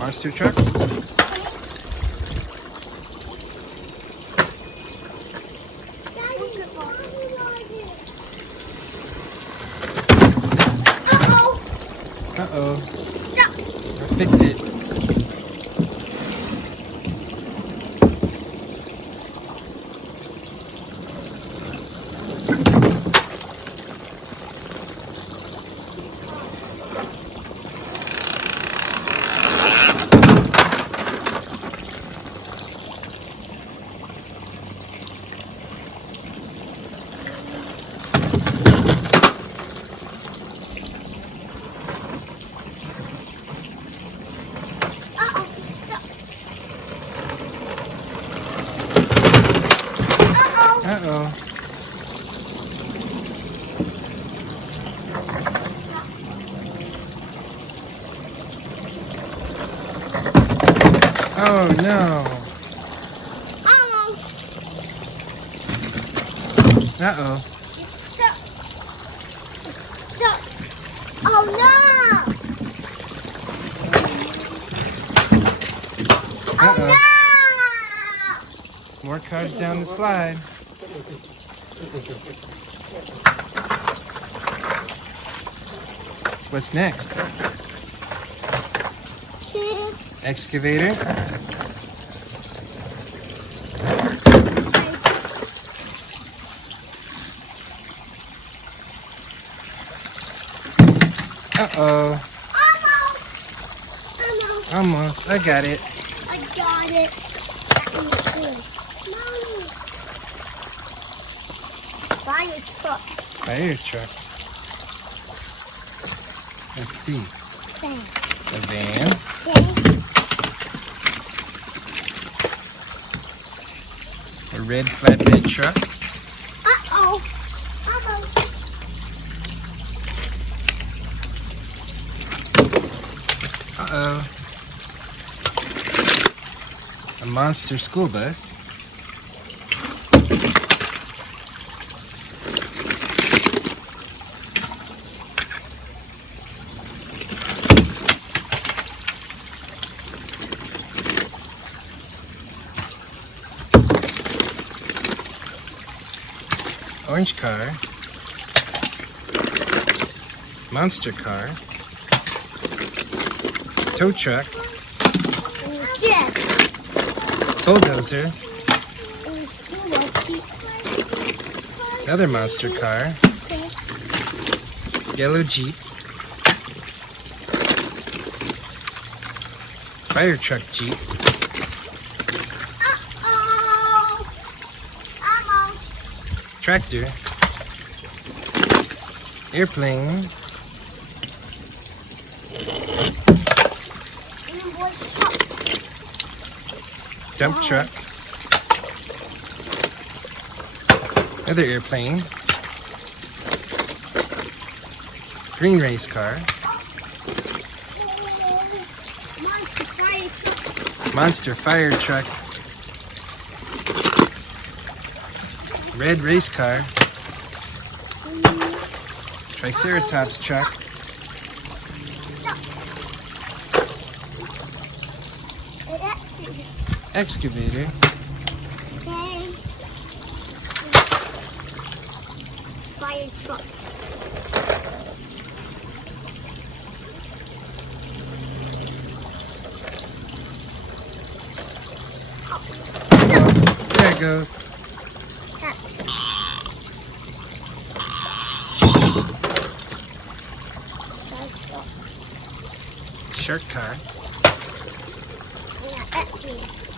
Monster truck. Uh-oh. Stop. Fix it. Uh-oh. Oh no. Almost. Uh-oh. Stop. Stop. Oh no. Uh-oh. Oh no. More cars down the slide. What's next? Excavator. Uh-oh. Almost. Almost. I got it. I got it. Mommy. Fire truck. Fire truck. Let's see. Bang. A van. Bang. A red flatbed truck. Uh-oh. Almost. Uh-oh. A monster school bus. Orange car. Monster car. Tow truck. Yeah. Bulldozer. Another monster car. Yellow Jeep. Fire truck Jeep. Uh-oh. Almost. Tractor. Airplane. Dump truck. Another airplane. Green race car. Monster fire truck. Monster fire truck. Red race car. Triceratops truck. Excavator. Okay. Fire truck. There it goes. Shark car. Yeah, that's it.